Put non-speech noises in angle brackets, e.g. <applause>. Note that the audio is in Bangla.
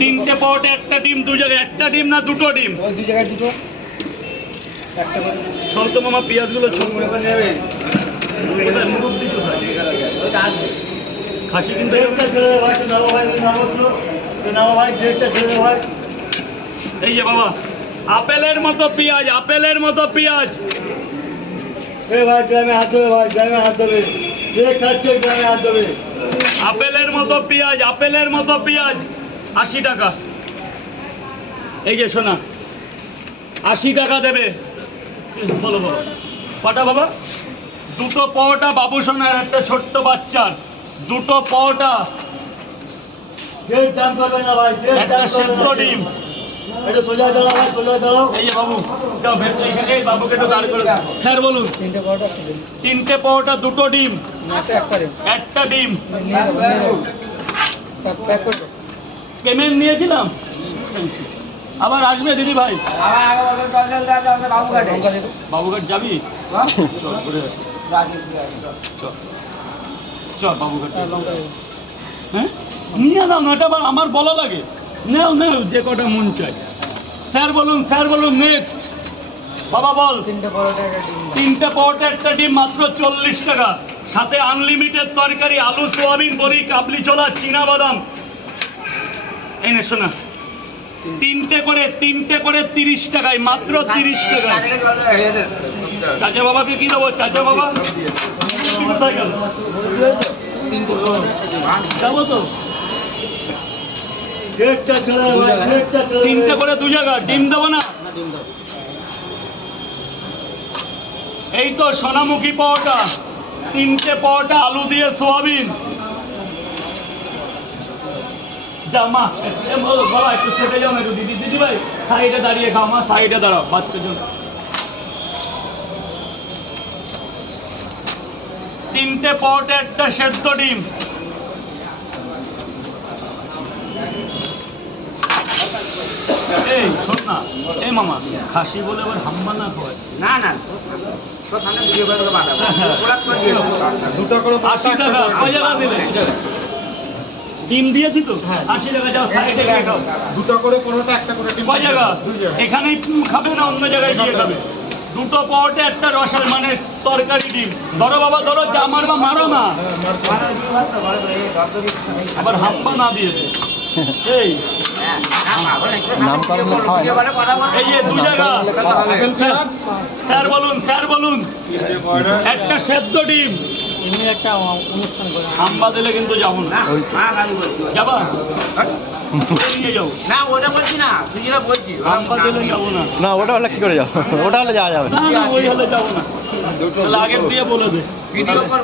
তিনটে পরোটা একটা ডিম দু জায়গায় একটা ডিম না দুটো ডিম? ওই দু জায়গায় দুটো। চল তো মামা পেঁয়াজগুলো খাসি কিন্তু ছেড়ে ভাই এই যে বাবা আপেলের মতো পেঁয়াজ আপেলের মতো পেঁয়াজ। এ ভাই হাত দেবে ভাই হাত দেবে যে খাচ্ছে হাত দেবে আপেলের মতো পেঁয়াজ আপেলের মতো পেঁয়াজ। আশি টাকা। এই যে শোনা আশি টাকা দেবে। বলো বলো। কটা বাবা দুটো পরোটা বাবু সোনার একটা ছোট্ট বাচ্চার। দুটো একটা সেদ্ধ ডিম। বাবু। স্যার বলুন। তিনটে পরোটা দুটো ডিম। একটা একটা একটা ডিম পেমেন্ট নিয়েছিলাম? আবার আসবে দিদি ভাই। বাবুঘাট যাবি? চল ঘুরে চল চল বাবুঘাট হ্যাঁ, নিয়ে নাও না এটা আবার আমার বলা লাগে। নেও নেও যে কটা মন চাই স্যার বলুন স্যার বলুন নেক্সট বাবা বল। তিনটে পরোটা একটা ডিম। তিনটে পরোটা একটা ডিম মাত্র চল্লিশ টাকা। সাথে আনলিমিটেড তরকারি আলু সোয়াবিন বড়ি কাবলি ছোলা চীনা বাদাম এই নে, শোনা। তিনটে করে তিনটে করে তিরিশ টাকায়, মাত্র তিরিশ টাকায়। চাচা বাবাকে কি দেবো? চাচা বাবা? তো। তিনটে করে দু জায়গা, ডিম দেবো না? এই তো সোনামুখী পাওয়াটা তিনটে পাওয়াটা আলু দিয়ে সোয়াবিন। যা মা এ বলো, বাবা একটু চেপে যাও একটু। দিদি দিদি ভাই সাইডে দাঁড়িয়ে খাও মা সাইডে দাঁড়াও বাচ্চার জন্য। তিনটে একটা সেদ্ধ ডিম। এই শোন না এই মামা খাসি বলে আবার হাম্বা না হয় না না দুটো করে <laughs> আশি টাকা দিলে? ডিম দিয়েছি তো? আশি টাকা যাও সাইডে গিয়ে খাও। দুটো করে পরোটা একটা করে ডিম। জায়গা। এখানেই খাবে না অন্য জায়গায় গিয়ে খাবে? দুটো পাওয়াতে একটা রসাল মানে তরকারি ডিম। ধরো বাবা ধরো জামার বা মারো না। আবার হাম্বা না দিয়েছে এই। এই যে দু জায়গা। স্যার, স্যার বলুন স্যার বলুন। একটা সেদ্ধ ডিম। এমনি একটা অনুষ্ঠান করে হাম্বা দিলে কিন্তু যাব না। যাবা? যাও না ওটা বলছি না। তুই যেটা বলছি হাম্বা দিলে যাব না। না ওটা হলে কি করে যাব? ওটা হলে যাওয়া যাবে না। না না ওই হলে যাব না। তাহলে আগের দিয়ে বলে দে।